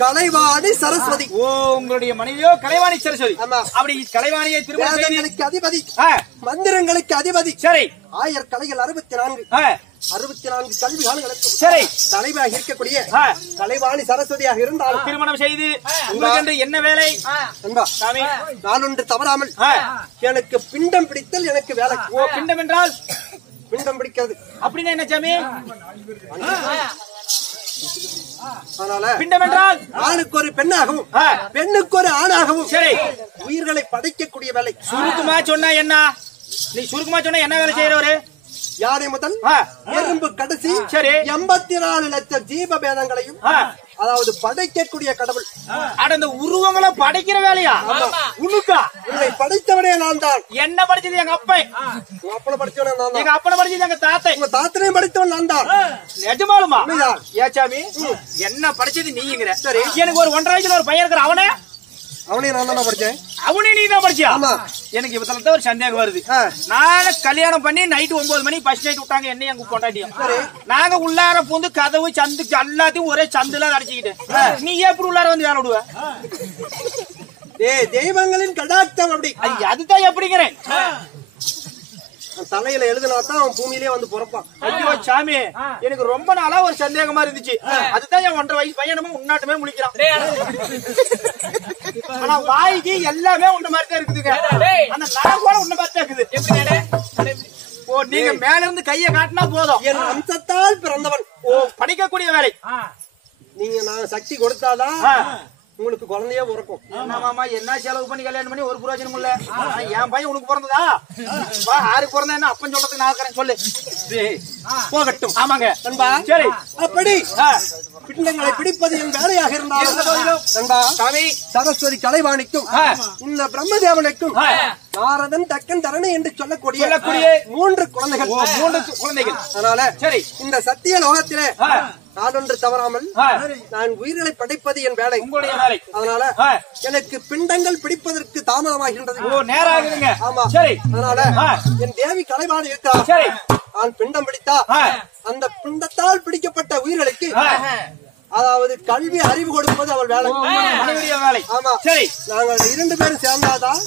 கலைவாணி சரஸ்வதி. ஓ, உங்களுடைய மனைவியோ கலைவாணி சரஸ்வதி. அப்படி கலைவாணியை திருமணங்களுக்கு அதிபதி, மந்திரங்களுக்கு அதிபதி. சரி. 1000 கலைகள் 64 கல்விகளுக்கு சரி தலைவராக இருக்கக்கூடிய கலைவாணி சரஸ்வதியாக இருந்தால் திருமணம் செய்து உங்களுக்கு என்ன வேலை? நாளொன்று தவறாமல் எனக்கு பிண்டம் பிடித்தல் எனக்கு வேலை. ஓ, பிண்டம் என்றால் பிண்டம் பிடிக்கிறது அப்படின்னா என்ன சாமி? அதனால பிண்டம் என்றால் ஆணுக்கு ஒரு பெண்ணாகவும் பெண்ணுக்கு ஒரு ஆணாகவும் சரி உயிர்களை படைக்கக்கூடிய வேலை. சுருக்குமா சொன்னா என்ன? நீ சுருக்குமா சொன்னா என்ன வேலை செய்யறவரு? யானை முதல் எறும்பு கடைசி 84 லட்சம் ஜீவ பேதங்களையும் அதாவது படைக்கக்கூடிய கடவுள். அந்த உருவங்களை படைக்கிற வேலையா? உனக்கா? உன்னை படைத்தவனே நான் தான். என்ன படிச்சது எங்க அப்பா? அப்பனை படிச்சவனே நான் தான். எங்க அப்பனை படிச்சது எங்க தாத்தை. உங்க தாத்தனையும் படித்தவன் நான் தான். நிஜமாலுமா? ஏச்சாமி என்ன படிச்சது நீங்கிற? சரி, எனக்கு ஒரு 1.5 வயசுல ஒரு பையன் இருக்கிற அவனே நான் தானே படிச்சேன். அவனே நீ தான் படிச்சியா? எனக்கு இப்ப ஒரு சந்தேகம் வருது. நாங்க கல்யாணம் பண்ணி நைட்டு 9 மணி பஸ் நைட் விட்டாங்க என்ன எங்க கொண்டாட்டியும். நாங்க உள்ளார பூந்து கதவு சந்து எல்லாத்தையும் ஒரே சந்துல அடிச்சுக்கிட்டேன். நீ எப்படி உள்ளார வந்து வேலை விடுவ? தெய்வங்களின் கடாட்சம் அப்படி. அதுதான் எப்படிங்கிறேன். தலையில எழுதுனாதான் அவன் பூமியிலே வந்து பிறப்பான். ஐயோ சாமி, எனக்கு ரொம்ப நாளா ஒரு சந்தேகமா இருந்துச்சு. அதுதான் என் 1.5 வயசு பையனமும் உன்னாட்டுமே முழிக்கிறான். ஆனா வாய்க்கு எல்லாமே உன்ன மாதிரி தான் இருக்குதுங்க. அந்த நான் கூட உன்ன மாதிரி தான் இருக்குது. ஓ, நீங்க மேல இருந்து கைய காட்டினா போதும். என் அம்சத்தால் பிறந்தவன். ஓ, படிக்கக்கூடிய வேலை. நீங்க நான் சக்தி கொடுத்தாதான் உங்களுக்கு குழந்தையே பிறக்கும். மாமா என்ன செலவு பண்ணி கல்யாணம் பண்ணி ஒரு பிரயோஜனம் இல்ல. என் பையன் உனக்கு பிறந்ததா? யாருக்கு பிறந்தா என்ன அப்பன் சொல்றதுக்கு நான் இருக்கிறேன் சொல்லு. போகட்டும். ஆமாங்க நண்பா. சரி, அப்படி பிண்டங்களை பிடிப்பது என் வேலையாக இருந்தாலும் நண்பா சரஸ்வதி கலைவாணிக்கும் இந்த பிரம்மதேவனுக்கும் நாரதன் தக்கன் தரணி என்று சொல்லக்கூடிய 3 குழந்தைகள். 3 குழந்தைகள். அதனால சரி இந்த சத்திய லோகத்திலே நாளொன்று தவறாமல் நான் உயிர்களை படைப்பது என் வேலை, உங்களுடைய வேலை. அதனால எனக்கு பிண்டங்கள் பிடிப்பதற்கு தாமதமாகின்றது. ஓ, நேரம் ஆகுதுங்க. ஆமா. சரி, அதனால என் தேவி கலைவாணி இருக்கிறார். சரி, நான் பிண்டம் பிடித்தா அந்த பிண்டத்தால் பிடிக்கப்பட்ட உயிர்களுக்கு அதாவது கல்வி அறிவு கொடுப்பது அவள் வேலை, வேலை. ஆமா. சரி, நாங்கள் 2 பேரும் சேர்ந்தாதான்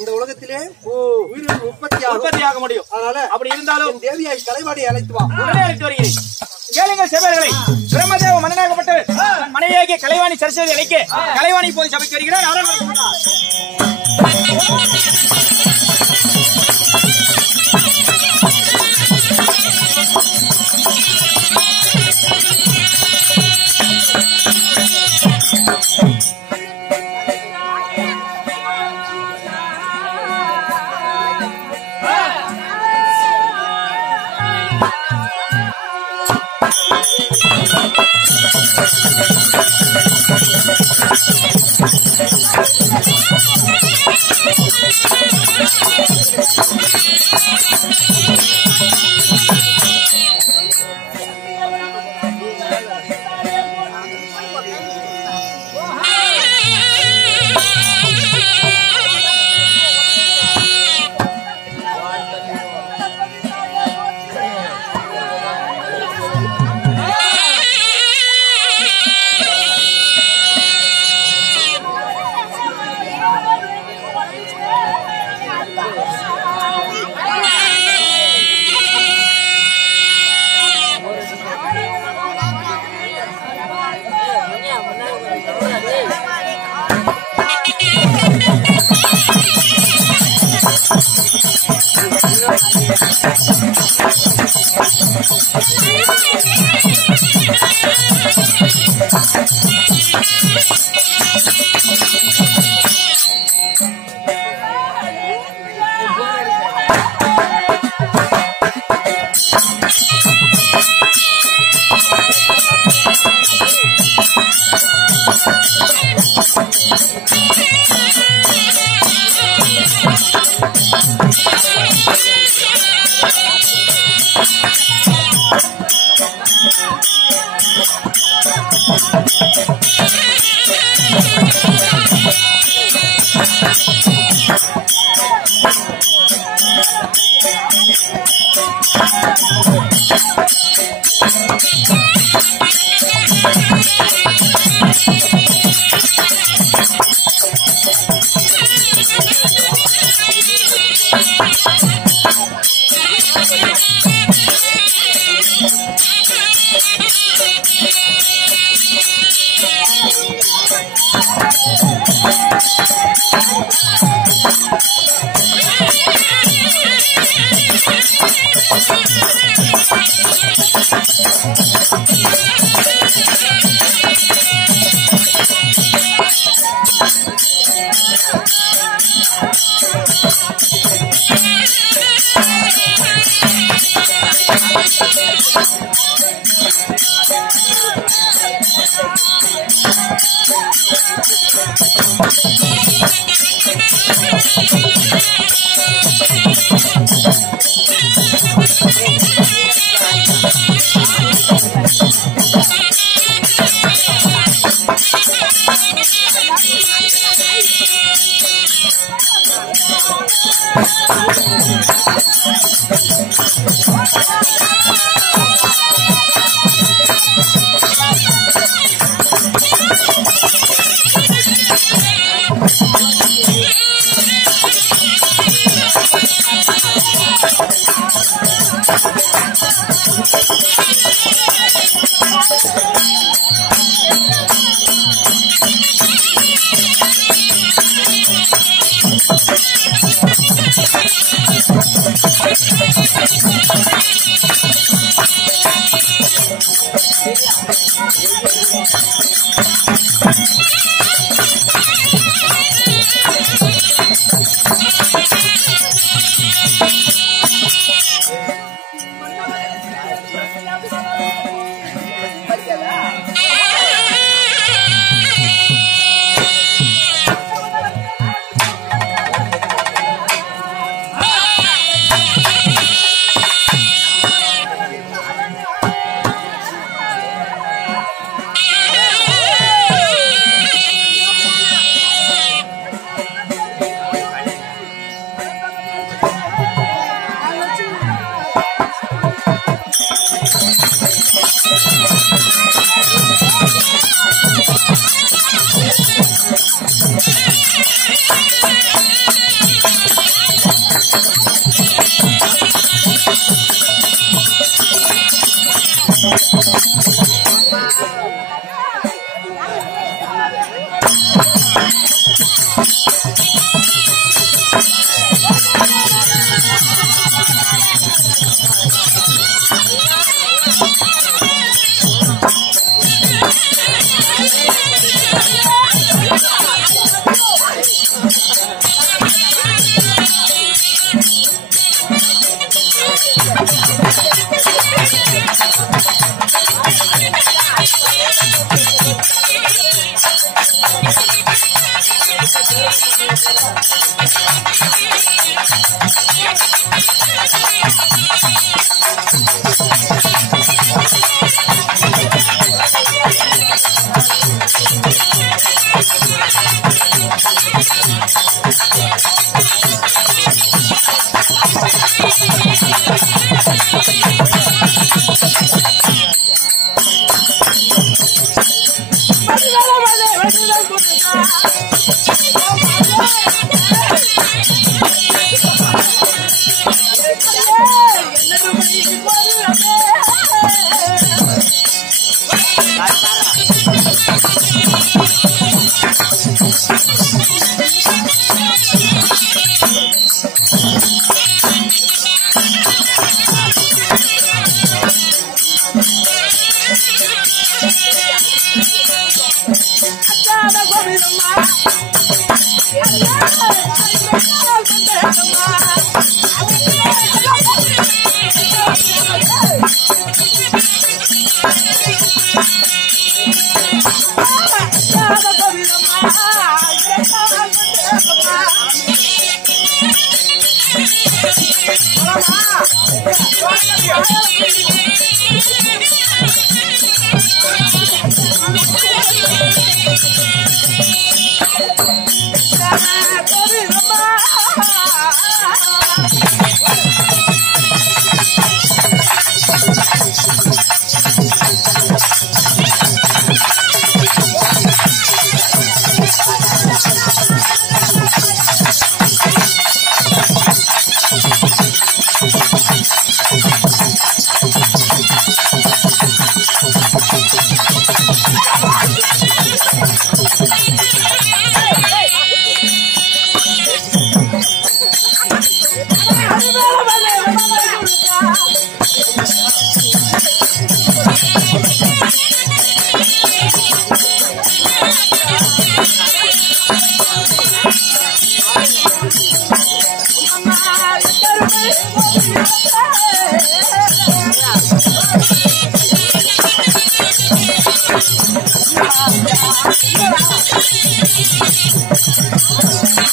இந்த உலகத்திலே உயிர்கள் உற்பத்தி ஆக முடியும். அதனால அப்படி இருந்தாலும் என் தேவியாய் கலைவாணி அழைத்து வா. உடனே அழைத்து வருகிறேன். கேளுங்கள் செவர்களை. பிரம்மதேவ மன்னனாகப்பட்ட மனைவியாகிய கலைவாணி சரஸ்வதி அழைக்க கலைவாணி போய் சபைக்கு வருகிறார்.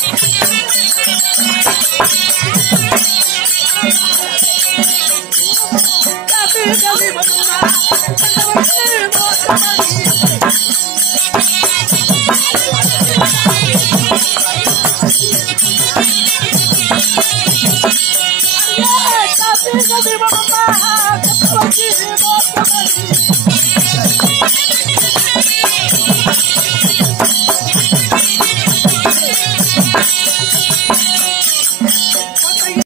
Thank you.